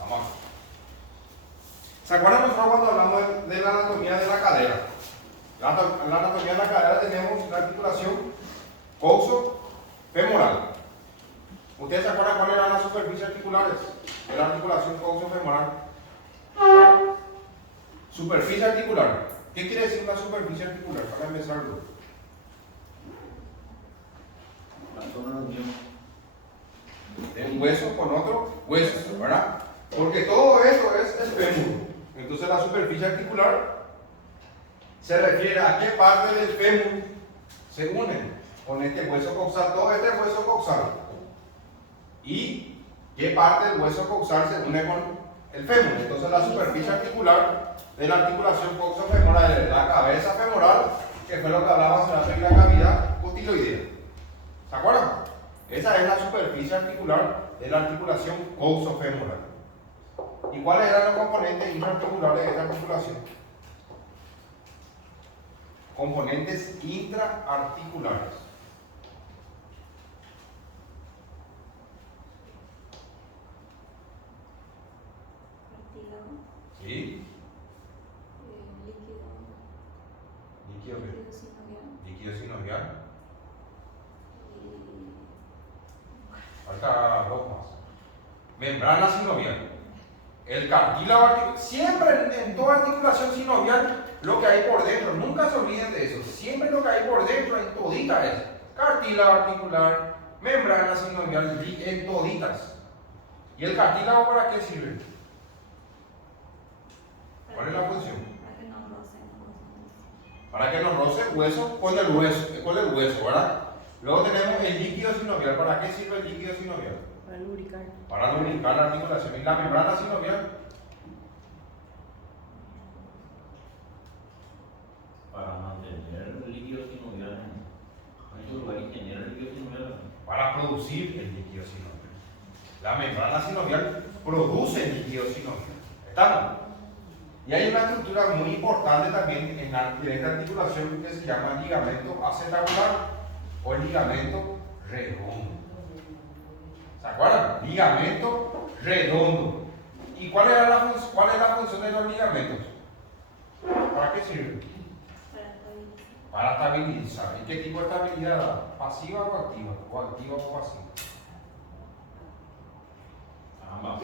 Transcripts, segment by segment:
Vamos. ¿Se acuerdan nosotros cuando hablamos de la anatomía de la cadera? La anatomía de la cadera tenemos la articulación coxo-femoral. ¿Ustedes se acuerdan cuáles eran las superficies articulares de la articulación coxo-femoral? Superficie articular. ¿Qué quiere decir una superficie articular? Para empezarlo. La zona de unión De un hueso con otro hueso, ¿verdad? Porque todo eso es el fémur. Entonces la superficie articular se refiere a qué parte del fémur se une con este hueso coxal, todo este hueso coxal. Y qué parte del hueso coxal se une con el fémur. Entonces la superficie articular de la articulación coxofemoral es la cabeza femoral, que fue lo que hablábamos en la cavidad cotiloidea. ¿Se acuerdan? Esa es la superficie articular de la articulación coxofemoral. ¿Y cuáles eran los componentes intraarticulares de esta articulación? Componentes intraarticulares. ¿Sí? Líquido sinovial. Falta dos más. Membrana sinovial. El cartílago articular. Siempre en toda articulación sinovial lo que hay por dentro. Nunca se olviden de eso. Siempre lo que hay por dentro en toditas es cartílago articular, membrana sinovial, en toditas. ¿Y el cartílago para qué sirve? ¿Cuál es la función? Para que no roce hueso con el hueso, ¿verdad? Luego tenemos el líquido sinovial. ¿Para qué sirve el líquido sinovial? Para lubricar. Para lubricar la articulación. ¿Y la membrana sinovial? para mantener el líquido sinovial en su lugar y tener el líquido sinovial. Para producir el líquido sinovial. La membrana sinovial produce el líquido sinovial. ¿Estamos? Y hay una estructura muy importante también en esta articulación que se llama ligamento acetabular o el ligamento redondo. ¿Se acuerdan? Ligamento redondo. ¿Y cuál es la función de los ligamentos? ¿Para qué sirven? Para estabilizar. ¿Y qué tipo de estabilidad da? ¿Pasiva o activa? ¿O activa o pasiva? Ambas.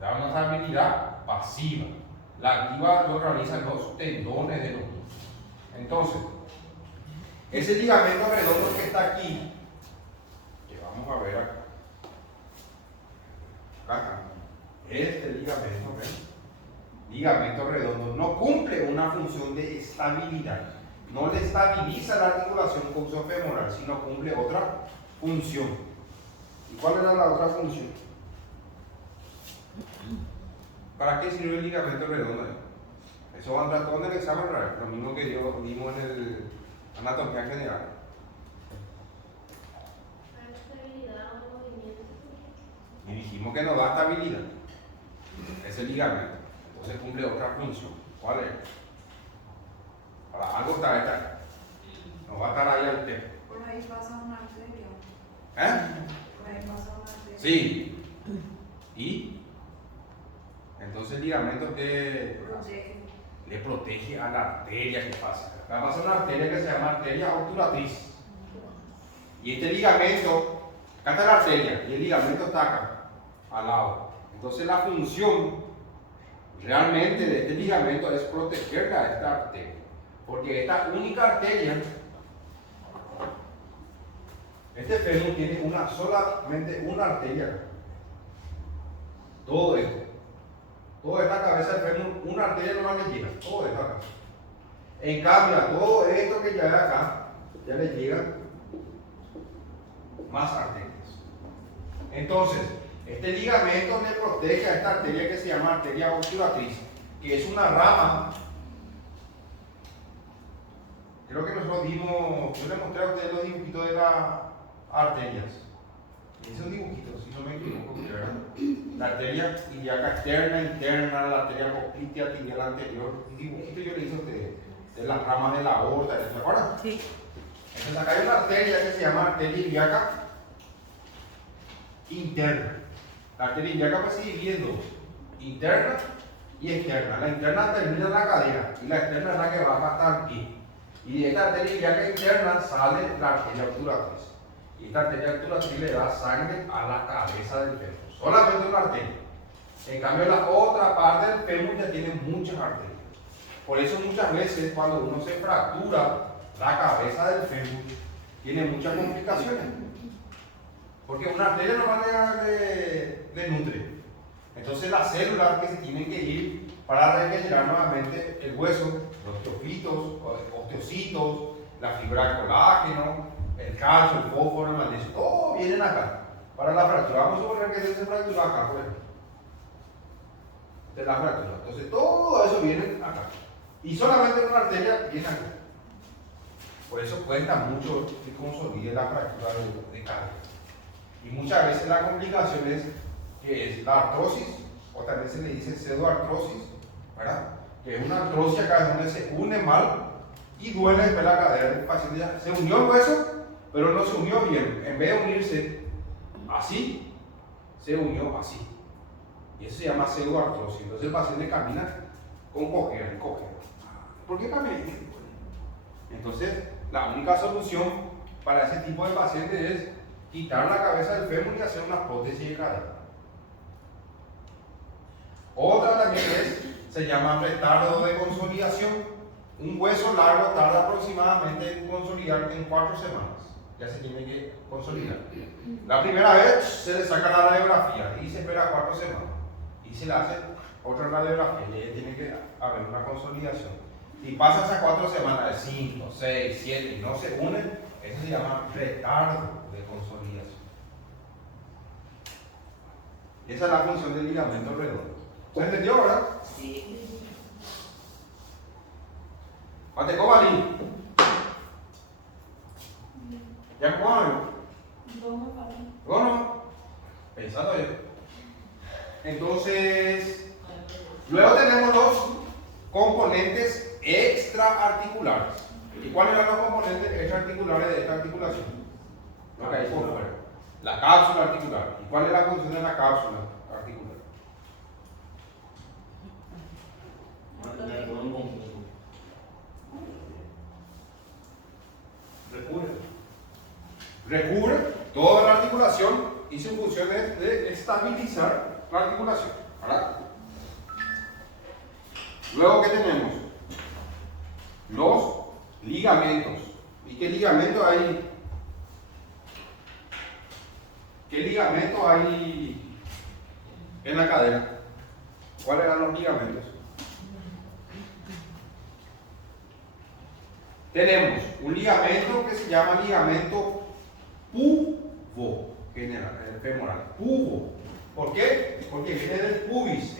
Da una estabilidad pasiva. La activa lo realizan los tendones de los dedos. Entonces, ese ligamento redondo que está aquí, que vamos a ver acá, acá, este ligamento, ¿ven? Ligamento redondo no cumple una función de estabilidad. No le estabiliza la articulación coxofemoral, sino cumple otra función. ¿Y cuál era la otra función? ¿Para qué sirve el ligamento redondo? Eso va a entrar todo en el examen oral, lo mismo que vimos en el anatomía general. Y dijimos que nos da estabilidad. Es el ligamento. Entonces cumple otra función. ¿Cuál es? Para algo está esta. No va a estar ahí al tema. Por ahí pasa una arteria. Por ahí pasa una arteria. Sí. ¿Y? Entonces el ligamento que le protege a la arteria que pasa. Acá pasa una arteria que se llama arteria obturatriz. Y este ligamento, acá está la arteria y el ligamento está acá, al lado. Entonces la función realmente de este ligamento es protegerla a esta arteria. Porque esta única arteria, este fémur tiene solamente una arteria. Todo esto. Toda esta cabeza del fémur, una arteria no le llega, todo esto acá. En cambio, a todo esto que llega acá, ya le llegan más arterias. Entonces, este ligamento le protege a esta arteria que se llama arteria obturatriz, que es una rama. Creo que nosotros dimos, yo les mostré a ustedes los dibujitos de las arterias. Esos dibujitos, si no me equivoco, ¿verdad? La arteria ilíaca externa, interna, la arteria poplitea, tibial anterior. Un dibujito yo le hice a ustedes de las ramas de la aorta, ¿se acuerdan? Sí. Entonces acá hay una arteria que se llama arteria ilíaca interna. La arteria ilíaca pues se divide en dos, interna y externa. La interna termina en la cadera y la externa es la que baja hasta el pie. Y de esta arteria ilíaca interna sale la arteria obturatriz. Y esta arteria obturatriz le da sangre a la cabeza del fémur. Solamente una arteria. En cambio, la otra parte del fémur ya tiene muchas arterias. Por eso muchas veces cuando uno se fractura la cabeza del fémur, tiene muchas complicaciones. Porque una arteria nomás le nutre. Entonces las células que se tienen que ir para regenerar nuevamente el hueso, los osteocitos, la fibra de colágeno, el calcio, el fósforo, el magnesio, todo vienen acá. Para la fractura, vamos a suponer que se fractura acá, por ejemplo. De la fractura. Entonces todo eso viene acá. Y solamente una arteria viene acá. Por eso cuesta mucho que consolide la fractura de cadera. Y muchas veces la complicación es que es la artrosis, o también se le dice pseudoartrosis, ¿verdad? Que es una artrosis acá donde se une mal y duele después la cadera del paciente. Ya se unió el hueso, pero no se unió bien. En vez de unirse así, se unió así. Y eso se llama pseudoartrosis. Entonces el paciente camina con cojera y cojera. ¿Por qué camina? Entonces, la única solución para ese tipo de pacientes es quitar la cabeza del fémur y hacer una prótesis de cadera. Otra también se llama retardo de consolidación. Un hueso largo tarda aproximadamente en consolidar en 4 semanas. Ya se tiene que consolidar. La primera vez se le saca la radiografía y se espera 4 semanas. Y se le hace otra radiografía y ahí tiene que haber una consolidación. Si pasa esas 4 semanas de 5, 6, 7 y no se unen, eso se llama retardo de consolidación. Esa es la función del ligamento redondo. ¿Se entendió, verdad? Sí. ¿Cuánto comalí? ¿Ya comaron? Bueno, pensando yo. Entonces, luego tenemos los componentes extraarticulares. ¿Y cuáles son los componentes extraarticulares de esta articulación? Lo que hay por fuera. La cápsula articular. ¿Y cuál es la función de la cápsula articular? Recubre toda la articulación y su función es de estabilizar la articulación, ¿verdad? Luego, ¿qué tenemos? Los ligamentos. ¿Y qué ligamento hay? ¿Qué ligamento hay en la cadera? ¿Cuáles eran los ligamentos? Tenemos un ligamento que se llama ligamento pubo, femoral. Pubo. ¿Por qué? Porque viene del pubis.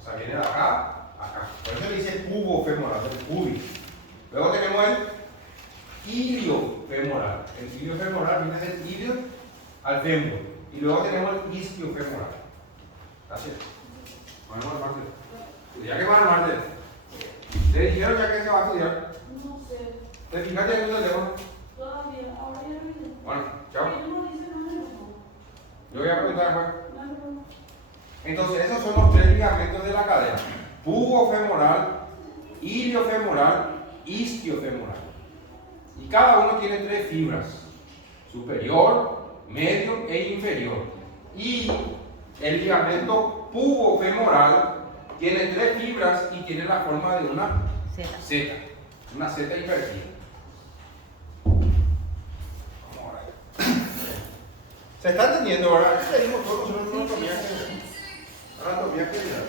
O sea, viene de acá, acá. Por eso le dice pubo femoral, del pubis. Luego tenemos el ilio femoral. El ilio femoral viene del ilio al fémur. Y luego tenemos el isquio femoral. Gracias. Bueno, martes. ¿Ya que van a martes? ¿Le dijeron ya que se va a estudiar? No sé. ¿Te fijaste en el teléfono? Todavía, ahora ya no viene. Bueno, chao. Pero no dice nada. Yo voy a preguntar después. Entonces, esos son los 3 ligamentos de la cadera: pubo femoral, ilio femoral, isquio femoral. Y cada uno tiene 3 fibras: superior, medio e inferior. Y el ligamento pubo femoral tiene 3 fibras y tiene la forma de una Z, una Z invertida. Vamos a ver. ¿Se está entendiendo, verdad? Le dimos todo sobre una anatomía general.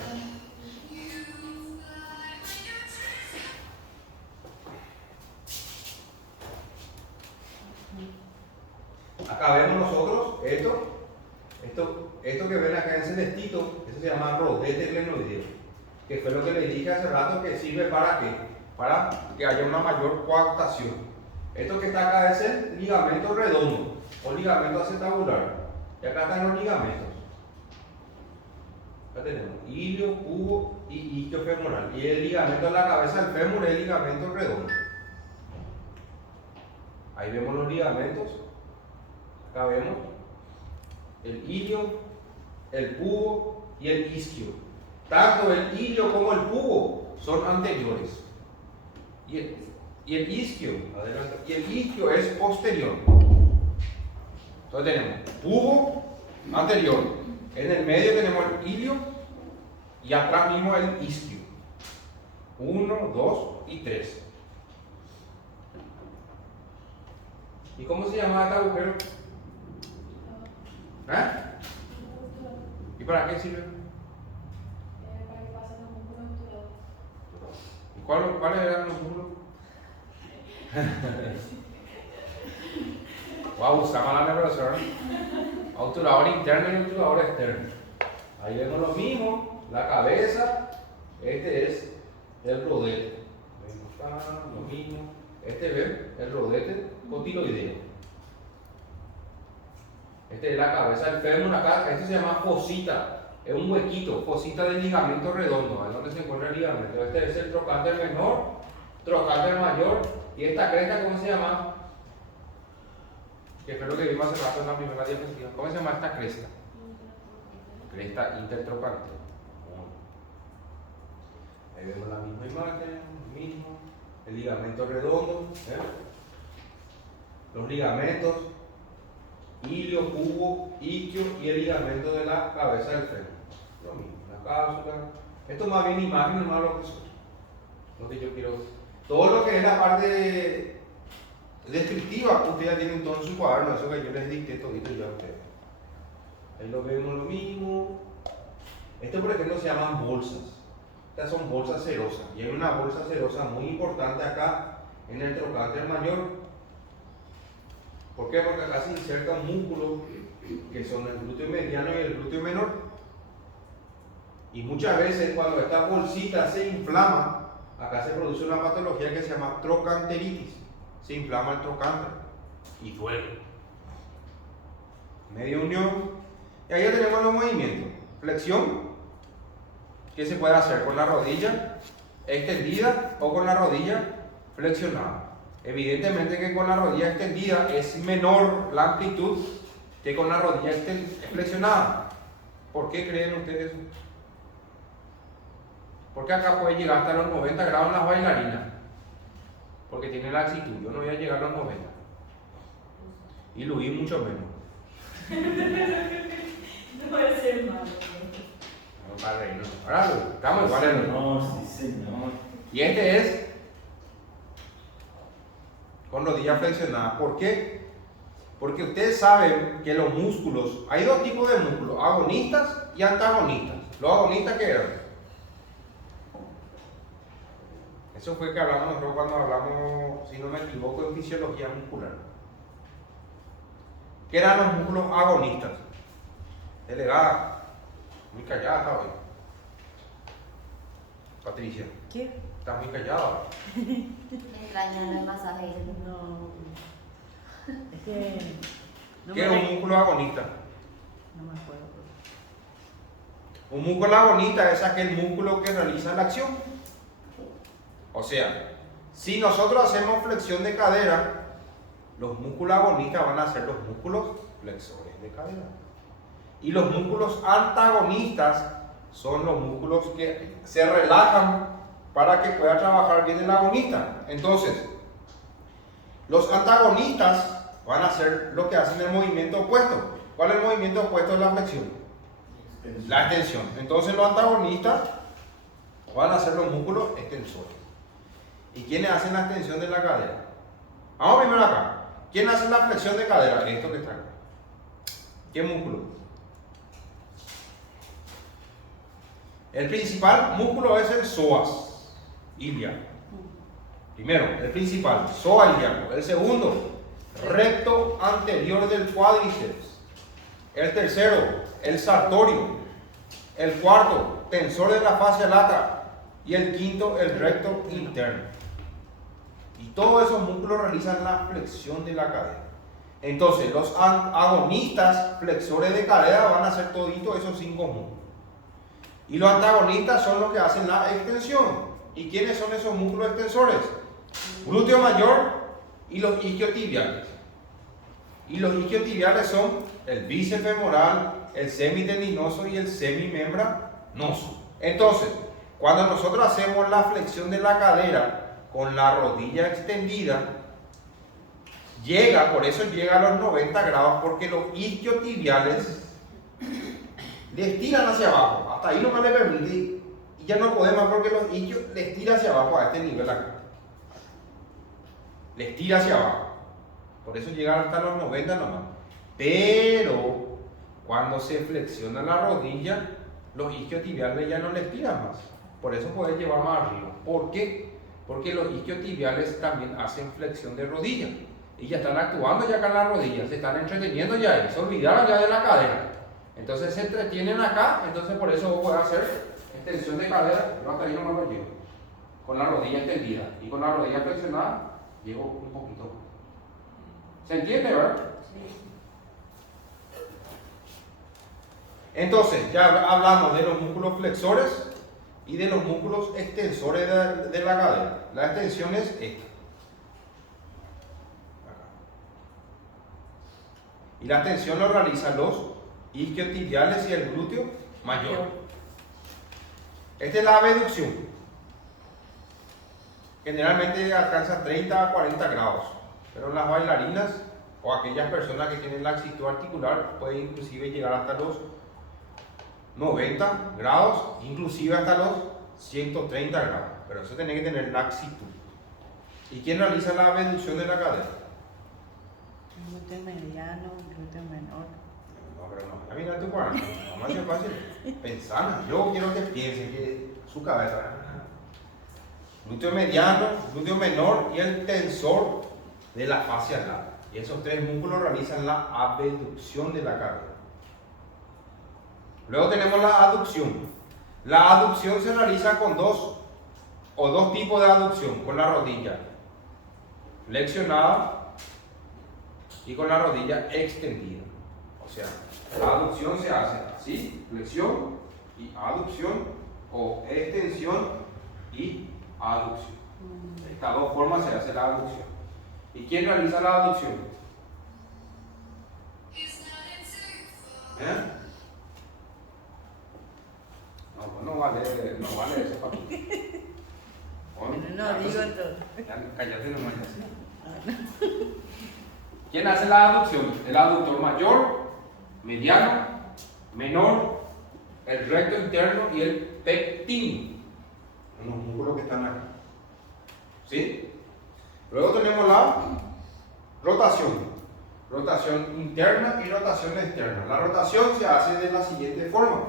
Acá vemos nosotros esto que ven acá en celestito, eso se llama rodete glenoideo, que fue lo que les dije hace rato que sirve para qué, para que haya una mayor coaptación. Esto que está acá es el ligamento redondo o ligamento acetabular, y acá están los ligamentos. Acá tenemos ilio, pubo y isquio femoral, y el ligamento de la cabeza del fémur es el ligamento redondo. Ahí vemos los ligamentos. Acá vemos el ilio, el pubo y el isquio. Tanto el ilio como el pubo son anteriores. Y el isquio, adelante, y el isquio es posterior. Entonces tenemos pubo anterior. En el medio tenemos el ilio y atrás mismo el isquio. 1, 2 y 3. ¿Y cómo se llama este agujero? ¿Eh? ¿Y para qué sirve? Para que pasen los músculos obturados. ¿Y cuáles eran los músculos? Wow, usamos la separación. Obturador interno y obturador externo. Ahí vemos lo mismo, la cabeza. Este es el rodete. Lo mismo. Este ven, el rodete cotiloideo. Este es la cabeza del fémur acá. Este se llama fosita. Es un huequito, fosita del ligamento redondo. Ahí donde se encuentra el ligamento. Este es el trocánter menor, trocánter mayor. Y esta cresta, ¿cómo se llama? Que fue lo que vimos hace rato en la primera diapositiva. ¿Cómo se llama esta cresta? Cresta intertrocánter. Ahí vemos la misma imagen, mismo, el ligamento redondo, los ligamentos, ilio, pubo, isquio y el ligamento de la cabeza del fémur. Lo mismo, la cápsula. Esto más bien imagen, no lo que son. Lo que yo quiero. Todo lo que es la parte descriptiva, ustedes ya tienen todo en su cuaderno, eso que yo les dicté todito ya a ustedes. Ahí lo vemos lo mismo. Esto, por ejemplo, se llaman bolsas. Estas son bolsas serosas. Y hay una bolsa serosa muy importante acá en el trocánter mayor. ¿Por qué? Porque acá se insertan músculos que son el glúteo mediano y el glúteo menor. Y muchas veces cuando esta bolsita se inflama, acá se produce una patología que se llama trocanteritis. Se inflama el trocánter y duele. Media unión. Y ahí ya tenemos los movimientos. Flexión, que se puede hacer con la rodilla extendida o con la rodilla flexionada. Evidentemente que con la rodilla extendida es menor la amplitud que con la rodilla flexionada. ¿Por qué creen ustedes? Porque acá puede llegar hasta los 90 grados las bailarinas. Porque tiene laxitud. Yo no voy a llegar a los 90. Y Luis mucho menos. No puede ser malo. No, padre, no. Ahora Luis, estamos iguales. No, sí, señor. Y este es con rodilla flexionada. ¿Por qué? Porque ustedes saben que los músculos, hay dos tipos de músculos, agonistas y antagonistas. ¿Los agonistas qué eran? Eso fue que hablamos nosotros cuando hablamos, si no me equivoco, en fisiología muscular. ¿Qué eran los músculos agonistas? Delegada, muy callada hoy. Patricia. ¿Qué? Estás muy callada. Me extraña el masaje. No. Es que. No ¿Qué es un músculo agonista? No me acuerdo. Un músculo agonista es aquel músculo que realiza la acción. O sea, si nosotros hacemos flexión de cadera, los músculos agonistas van a ser los músculos flexores de cadera. Y los músculos antagonistas son los músculos que se relajan para que pueda trabajar bien el agonista. Entonces, los antagonistas van a hacer lo que hacen el movimiento opuesto. ¿Cuál es el movimiento opuesto de la flexión? La extensión. Entonces los antagonistas van a ser los músculos extensores. ¿Y quiénes hacen la extensión de la cadera? Vamos primero acá. ¿Quién hace la flexión de cadera? Esto que está acá. ¿Qué músculo? El principal músculo es el psoas iliaco. Primero, el principal, psoas iliaco. El segundo, recto anterior del cuádriceps. El tercero, el sartorio. El cuarto, tensor de la fascia lata. Y el quinto, el recto interno. Y todos esos músculos realizan la flexión de la cadera. Entonces, los agonistas flexores de cadera van a hacer todito esos 5 músculos. Y los antagonistas son los que hacen la extensión. ¿Y quiénes son esos músculos extensores? Glúteo mayor y los isquiotibiales. Y los isquiotibiales son el bíceps femoral, el semitendinoso y el semimembranoso. Entonces, cuando nosotros hacemos la flexión de la cadera con la rodilla extendida, por eso llega a los 90 grados, porque los isquiotibiales les tiran hacia abajo. Hasta ahí no me le permite, y ya no podemos porque los isquios les tira hacia abajo a este nivel acá. Les tira hacia abajo. Por eso llegan hasta los 90 nomás. Pero cuando se flexiona la rodilla, los isquiotibiales ya no les tiran más. Por eso pueden llevar más arriba. ¿Por qué? Porque los isquiotibiales también hacen flexión de rodilla. Y ya están actuando ya acá en la rodilla. Se están entreteniendo ya ahí. Se olvidaron ya de la cadera. Entonces se entretienen acá. Entonces por eso vos podés hacer extensión de cadera. Yo hasta ahí no me lo llevo. Con la rodilla extendida. Y con la rodilla flexionada, llevo un poquito. ¿Se entiende, verdad? Sí. Entonces, ya hablamos de los músculos flexores y de los músculos extensores de la cadera. La extensión es esta. Acá. Y la extensión lo realizan los isquiotibiales y el glúteo mayor. Esta es la abducción. Generalmente alcanza 30 a 40 grados. Pero las bailarinas o aquellas personas que tienen laxitud articular pueden inclusive llegar hasta los 90 grados, inclusive hasta los 130 grados. Pero eso tiene que tener laxitud. ¿Y quién realiza la abducción de la cadera? Glúteo mediano, glúteo menor. No, pero no. Ya mira tu cuaderno. No más es fácil. Pensar. Yo quiero que piensen que su cabeza. Glúteo mediano, glúteo menor y el tensor de la fascia lata. Y esos tres músculos realizan la abducción de la cadera. Luego tenemos la aducción. La aducción se realiza con dos tipos de aducción, con la rodilla flexionada y con la rodilla extendida. O sea, la aducción se hace así, flexión y aducción, o extensión y aducción. De estas dos formas se hace la aducción. ¿Y quién realiza la aducción? No vale eso para mí. No, digo todo. Cállate nomás. ¿Quién hace la aducción? El aductor mayor, mediano, menor, el recto interno y el pectino. Unos músculos que están acá. ¿Sí? Luego tenemos la rotación. Rotación interna y rotación externa. La rotación se hace de la siguiente forma.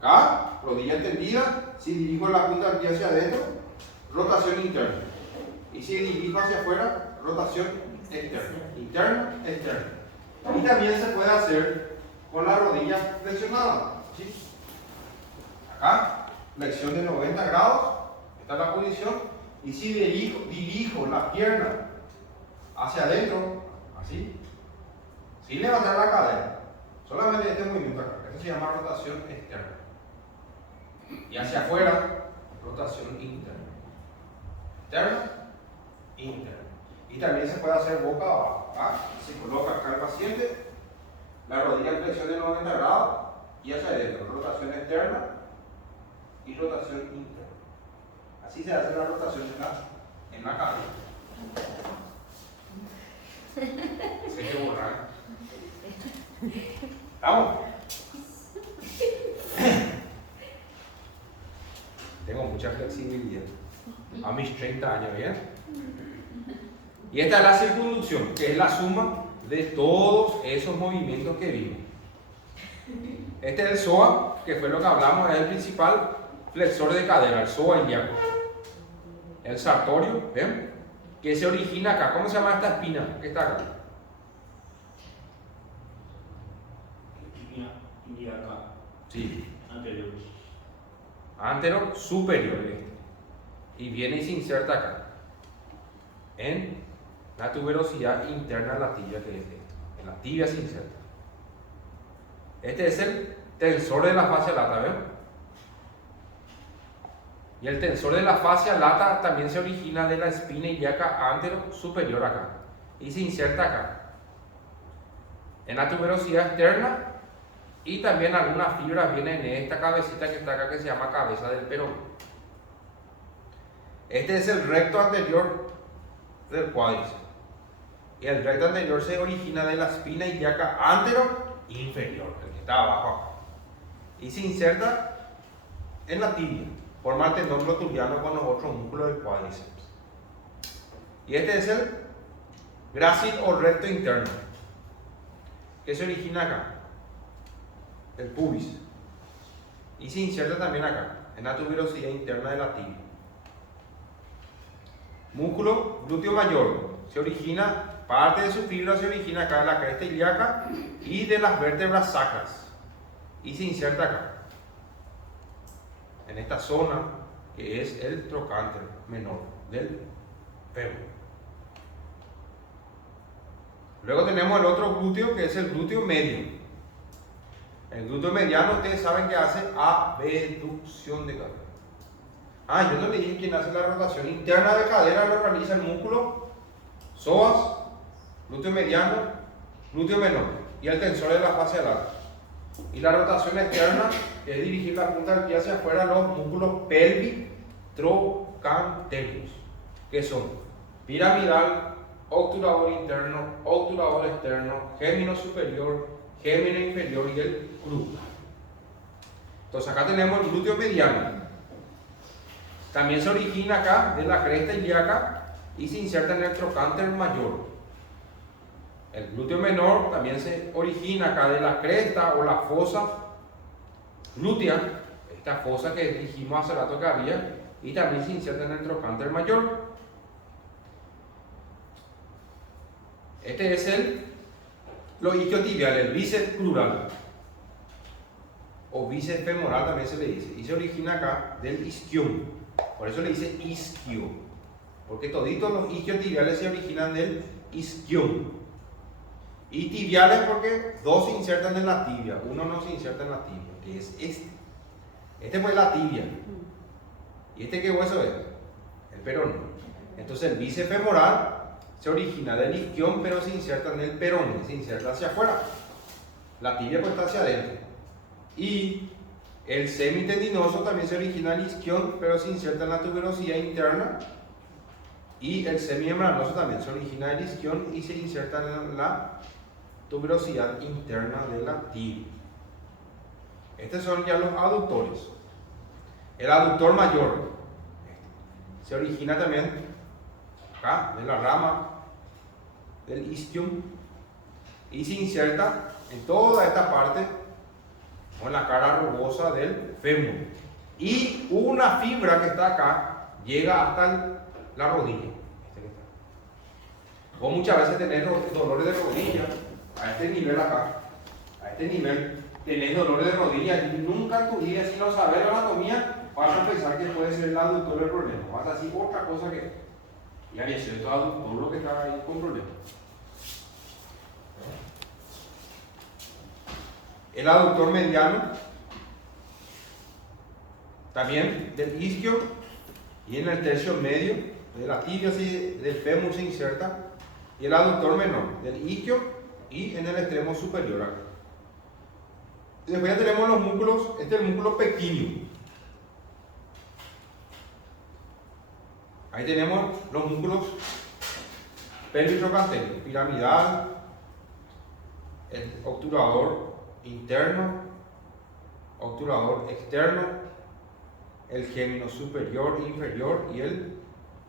Acá, rodilla extendida. Si dirijo la punta del pie hacia adentro, rotación interna. Y si dirijo hacia afuera, rotación externa. Interna, externa. Y también se puede hacer con la rodilla flexionada. ¿Sí? Acá, flexión de 90 grados. Esta es la posición. Y si dirijo la pierna hacia adentro, así, sin levantar la cadera, solamente este movimiento acá, eso se llama rotación externa. Y hacia afuera, rotación interna. Externa, interna. Y también se puede hacer boca abajo. Se coloca acá el paciente, la rodilla en flexión de 90 grados y hacia adentro, rotación externa y rotación interna. Así se hace la rotación en la cadera. Se hay que borrar. ¿Estamos? Tengo mucha flexibilidad. A mis 30 años, ¿bien? Y esta es la circunducción, que es la suma de todos esos movimientos que vimos. Este es el psoas, que fue lo que hablamos, es el principal flexor de cadera, el psoas ilíaco. El sartorio, ¿ven? Que se origina acá. ¿Cómo se llama esta espina que está acá? Espina ilíaca. Sí. Anterior. Antero superior. Y viene y se inserta acá. En la tuberosidad interna de la tibia, que es esto. En la tibia se inserta. Este es el tensor de la fascia lata, ¿ven? Y el tensor de la fascia lata también se origina de la espina ilíaca antero superior acá y se inserta acá en la tuberosidad externa, y también algunas fibras vienen en esta cabecita que está acá, que se llama cabeza del perón. Este es el recto anterior del cuádriceps, y el recto anterior se origina de la espina ilíaca antero inferior, el que está abajo acá, y se inserta en la tibia, forma el tendón glotuliano con los otros músculos del cuádriceps. Y este es el grácil o recto interno, que se origina acá, el pubis, y se inserta también acá, en la tuberosidad interna de la tibia. Músculo glúteo mayor, se origina, parte de su fibra se origina acá de la cresta ilíaca y de las vértebras sacras, y se inserta acá, en esta zona que es el trocánter menor del fémur. Luego tenemos el otro glúteo, que es el glúteo medio. El glúteo mediano, ustedes saben que hace abducción de cadera. Yo no le dije quién hace la rotación interna de cadera, lo realiza el músculo psoas, glúteo mediano, glúteo menor y el tensor de la fascia lata. Y la rotación externa es dirigir la punta del pie hacia afuera, los músculos pelvitrocanterios, que son piramidal, obturador interno, obturador externo, gémino superior, gémino inferior y el crudo. Entonces acá tenemos el glúteo mediano. También se origina acá de la cresta ilíaca y se inserta en el trocánter mayor. El glúteo menor también se origina acá de la cresta o la fosa glútea, esta fosa que dijimos hace rato que había, y también se inserta en el trocánter mayor. Este es los isquiotibiales, el bíceps crural o bíceps femoral también se le dice, y se origina acá del isquion, por eso le dice isquio, porque toditos los isquiotibiales se originan del isquion. Y tibiales porque dos se insertan en la tibia, uno no se inserta en la tibia, que es este. Este fue la tibia. ¿Y este qué hueso es? El peroné. Entonces el bíceps femoral se origina del isquion, pero se inserta en el peroné, se inserta hacia afuera. La tibia pues está hacia adentro. Y el semitendinoso también se origina del isquion, pero se inserta en la tuberosidad interna. Y el semimembranoso también se origina del isquion y se inserta en la tuberosidad interna de la tibia. Estos son ya los aductores. El aductor mayor se origina también acá, de la rama del isquion, y se inserta en toda esta parte o en la cara rugosa del fémur. Y una fibra que está acá llega hasta la rodilla. Vos muchas veces tenés dolores de rodilla a este nivel acá, a este nivel tenés dolores de rodilla y nunca en tu vida, si no sabes la anatomía, vas a pensar que puede ser el aductor el problema. Vas a decir otra cosa que ya había sido todo aductor lo que está ahí con problemas. El aductor mediano también del isquio y en el tercio medio de la tibia del fémur se inserta, y el aductor menor del isquio y en el extremo superior acá. Y después ya tenemos los músculos, este es el músculo pequeño. Ahí tenemos los músculos pelvitrocanterios, piramidal, el obturador interno, obturador externo, el gémino superior e inferior y el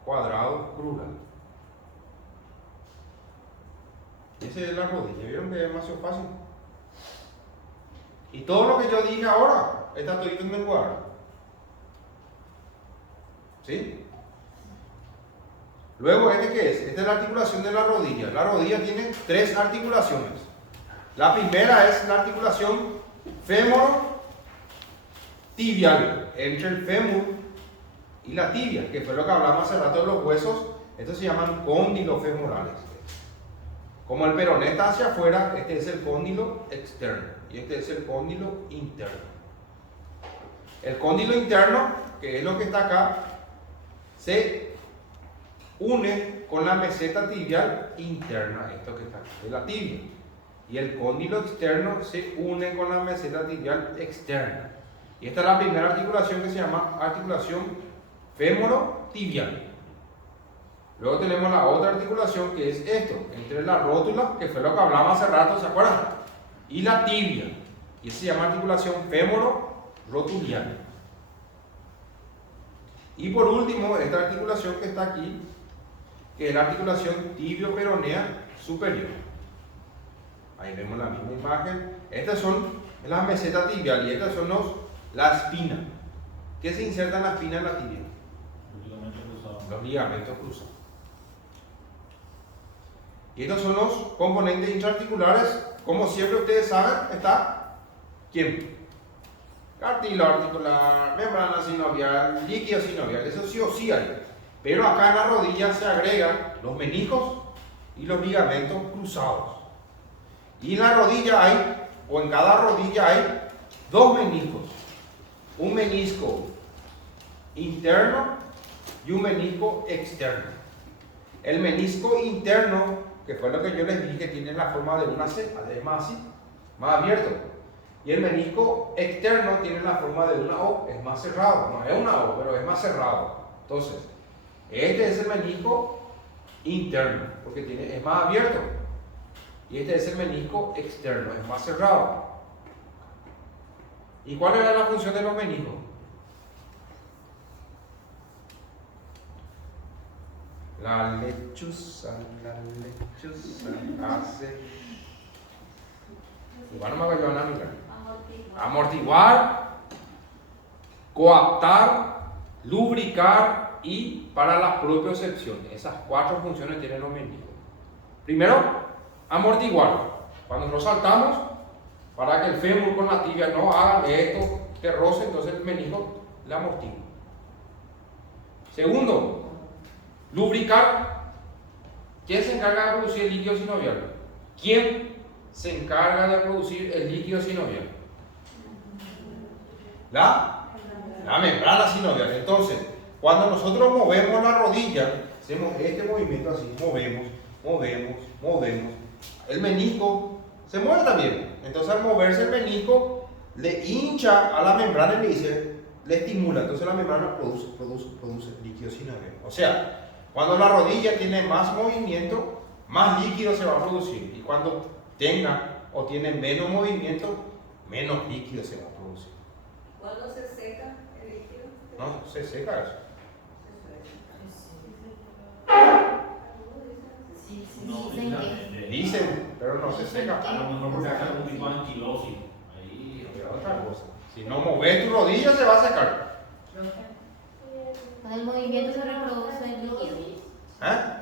cuadrado crural. Esa es la rodilla, ¿vieron que es demasiado fácil? Y todo lo que yo dije ahora está todo en el cuadrado. ¿Sí? Luego, ¿este qué es? Esta es la articulación de la rodilla. La rodilla tiene tres articulaciones. La primera es la articulación fémoro-tibial, entre el fémur y la tibia, que fue lo que hablamos hace rato de los huesos. Estos se llaman cóndilos femorales. Como el peroné está hacia afuera, este es el cóndilo externo y este es el cóndilo interno. El cóndilo interno, que es lo que está acá, se une con la meseta tibial interna, esto que está aquí, de la tibia. Y el cóndilo externo se une con la meseta tibial externa. Y esta es la primera articulación que se llama articulación fémoro-tibial. Luego tenemos la otra articulación que es esto, entre la rótula, que fue lo que hablamos hace rato, ¿se acuerdan? Y la tibia. Y se llama articulación fémoro-rotuliana. Y por último, esta articulación que está aquí, que es la articulación tibio-peronea superior. Ahí vemos la misma imagen. Estas son las mesetas tibiales y estas son la espina. ¿Qué se inserta en la espina de la tibia? Los ligamentos cruzados. Y estos son los componentes intraarticulares. Como siempre ustedes saben, está ¿quién? Cartílago articular, membrana sinovial, líquido sinovial. Eso sí o sí hay. Pero acá en la rodilla se agregan los meniscos y los ligamentos cruzados. Y en la rodilla hay, o en cada rodilla hay, dos meniscos. Un menisco interno y un menisco externo. El menisco interno, que fue lo que yo les dije, tiene la forma de una C, además así, más abierto. Y el menisco externo tiene la forma de una O, es más cerrado, no es una O, pero es más cerrado. Entonces, este es el menisco interno, porque es más abierto. Y este es el menisco externo, es más cerrado. ¿Y cuál era la función de los meniscos? La lechuza hace... Igual no me voy a llevar a mirar. Amortiguar, coaptar, lubricar y para la propiocepción. Esas cuatro funciones tienen los meniscos. Primero, amortiguar. Cuando nos saltamos, para que el fémur con la tibia no hagan esto, que roce, entonces el menisco le amortigua. Segundo, lubricar. ¿Quién se encarga de producir el líquido sinovial? ¿Quién se encarga de producir el líquido sinovial? La membrana sinovial. Entonces, cuando nosotros movemos la rodilla, hacemos este movimiento así, movemos, el menisco se mueve también. Entonces, al moverse el menisco, le hincha a la membrana y le estimula. Entonces, la membrana produce líquido sinovial. O sea, cuando la rodilla tiene más movimiento, más líquido se va a producir. Y cuando tenga o tiene menos movimiento, menos líquido se va a producir. ¿Cuándo se seca el líquido? No, se seca eso. No, Dicen que Dicen, pero no se seca. a lo mejor porque hace un tipo de anquilosis. Ahí, Pero otra cosa. Si no moves tu rodilla, se va a secar. con el movimiento se reproduce el líquido. ¿Eh?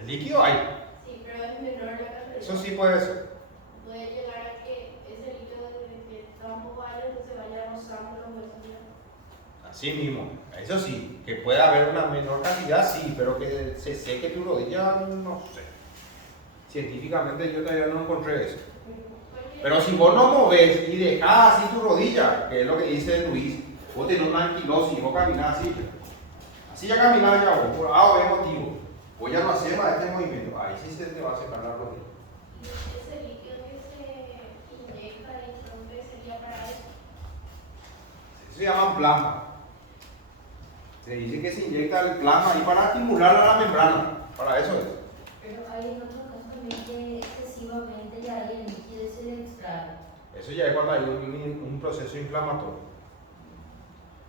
El líquido hay. Sí, pero es menor la cantidad. Eso sí puede ser. Puede llegar a que ese líquido que estamos varios se vaya rozando los huesos. Así mismo. Eso sí. Que pueda haber una menor cantidad, sí. Pero que se seque tu rodilla, no sé. Científicamente yo todavía no encontré eso. Pero si vos no moves y dejás así tu rodilla, que es lo que dice Luis, vos tenés una anquilosis, vos caminás así. Así ya caminás ya vos, por A o B motivo. Vos ya no haces más este movimiento. Ahí sí se te va a secar la rodilla. Ese líquido que se inyecta, entonces sería para eso. Eso se llama plasma. Se dice que se inyecta el plasma ahí para estimular a la membrana. Para eso es. Pero hay en otros casos también que excesivamente ya hay el líquido se le extrae. Eso ya es cuando hay un proceso inflamatorio.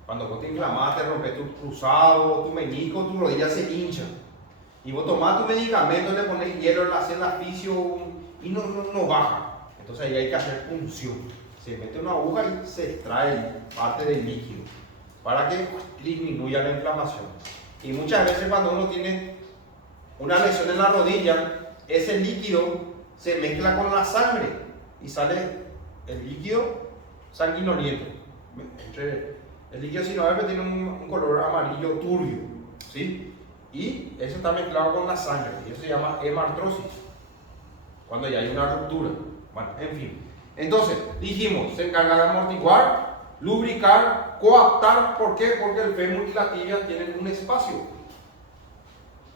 Cuando vos te inflamás, te rompes tu cruzado, tu menisco, tu rodilla se hincha. Y vos tomás tu medicamento, le pones hielo, le haces la fisio y no baja. Entonces ahí hay que hacer punción. Se mete una aguja y se extrae parte del líquido para que disminuya la inflamación. Y muchas veces cuando uno tiene una lesión en la rodilla, ese líquido se mezcla con la sangre y sale el líquido sanguinoliento. El líquido sinovial tiene un color amarillo turbio, ¿sí? Y eso está mezclado con la sangre y eso se llama hemartrosis. cuando ya hay una ruptura. Bueno, en fin. Entonces, dijimos, se encarga de amortiguar, lubricar, coaptar. ¿Por qué? Porque el fémur y la tibia tienen un espacio.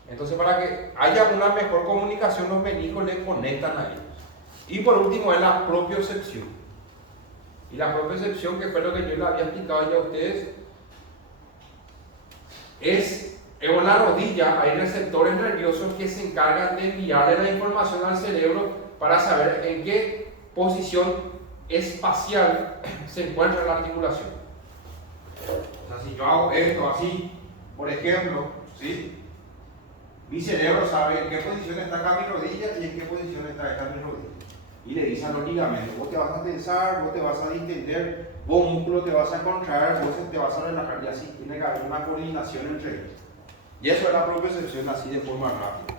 Entonces, para que haya una mejor comunicación, los meniscos le conectan a ellos. Y por último, es la propiocepción. Y la propiocepción, que fue lo que yo les había explicado ya a ustedes, es en la rodilla hay receptores nerviosos que se encargan de enviarle la información al cerebro para saber en qué posición espacial se encuentra la articulación. O sea, si yo hago esto así, por ejemplo, ¿sí? Mi cerebro sabe en qué posición está acá mi rodilla y en qué posición está acá mi rodilla. Y le dice a los ligamentos, vos te vas a tensar, vos te vas a distender, vos músculo te vas a contraer, vos te vas a relajar, y así tiene que haber una coordinación entre ellos. Y eso es la propiocepción así de forma rápida.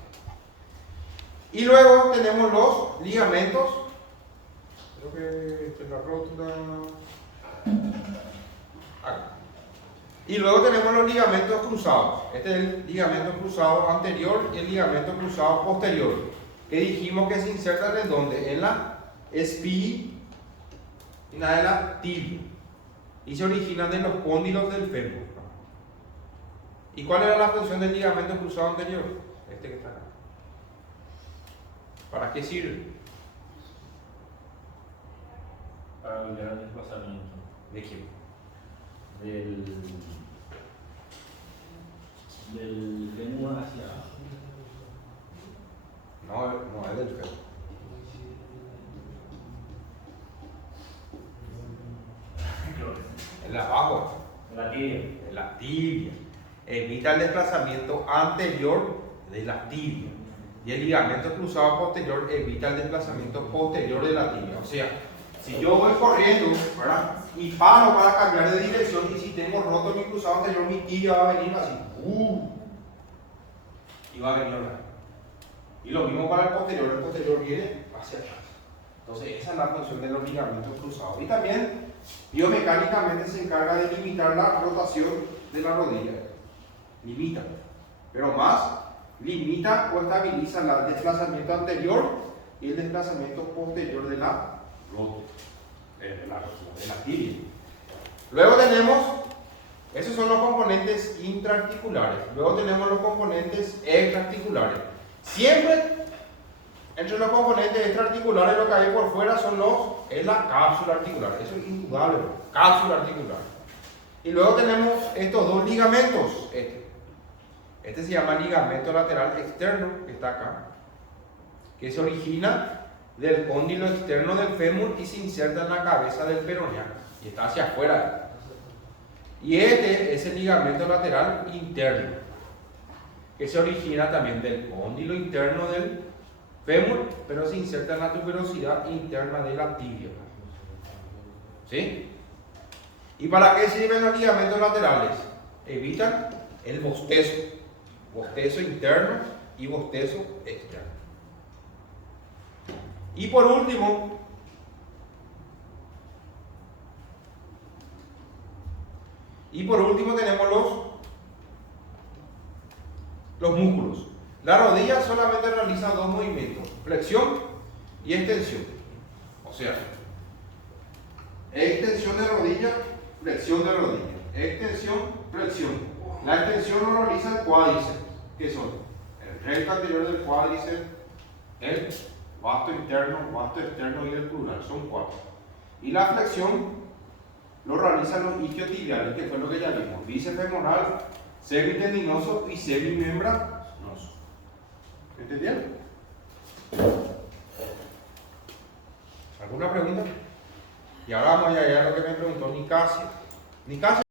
Y luego tenemos los ligamentos. Creo que esta es la rótula. Acá. Y luego tenemos los ligamentos cruzados. Este es el ligamento cruzado anterior y el ligamento cruzado posterior. Que dijimos que se insertan en donde? En la espina de la tibia. Y se originan de los cóndilos del fémur. ¿Y cuál era la función del ligamento cruzado anterior? Este que está acá. ¿Para qué sirve? Para lograr el desplazamiento ¿De quién? del fémur hacia. No es del fémur. En la abajo. La tibia. En la tibia. Evita el desplazamiento anterior de la tibia. Y el ligamento cruzado posterior evita el desplazamiento posterior de la tibia. O sea, si yo voy corriendo, ¿verdad? Y paro para cambiar de dirección, y si tengo roto mi cruzado anterior, mi tibia va a venir así. Y va a venir acá. Y lo mismo para el posterior viene hacia atrás. Entonces, esa es la función de los ligamentos cruzados. Y también, biomecánicamente se encarga de limitar la rotación de la rodilla. Limita. Pero más, limita o estabiliza el desplazamiento anterior y el desplazamiento posterior de la rótula, de la tibia. Luego tenemos, esos son los componentes intraarticulares. Luego tenemos los componentes extraarticulares. Siempre entre los componentes extraarticulares lo que hay por fuera es la cápsula articular. Eso es indudable, cápsula articular. Y luego tenemos estos dos ligamentos. Este se llama ligamento lateral externo, que está acá, que se origina del cóndilo externo del fémur y se inserta en la cabeza del peroneal y está hacia afuera. Y este es el ligamento lateral interno, que se origina también del cóndilo interno del fémur, pero se inserta en la tuberosidad interna de la tibia. ¿Sí? ¿Y para qué sirven los ligamentos laterales? Evitan el bostezo interno y bostezo externo. Y por último, tenemos los músculos. La rodilla solamente realiza dos movimientos, flexión y extensión. O sea, extensión de rodilla, flexión de rodilla. Extensión, flexión. La extensión lo realiza el cuádriceps, que son el recto anterior del cuádriceps, el vasto interno, vasto externo y el plural, son 4. Y la flexión lo realizan los isquiotibiales, que fue lo que ya vimos: bíceps femoral, semitendinoso y semimembranoso. ¿Entendieron? ¿Alguna pregunta? Y ahora vamos a llegar a lo que me preguntó Nicasio. Nicasio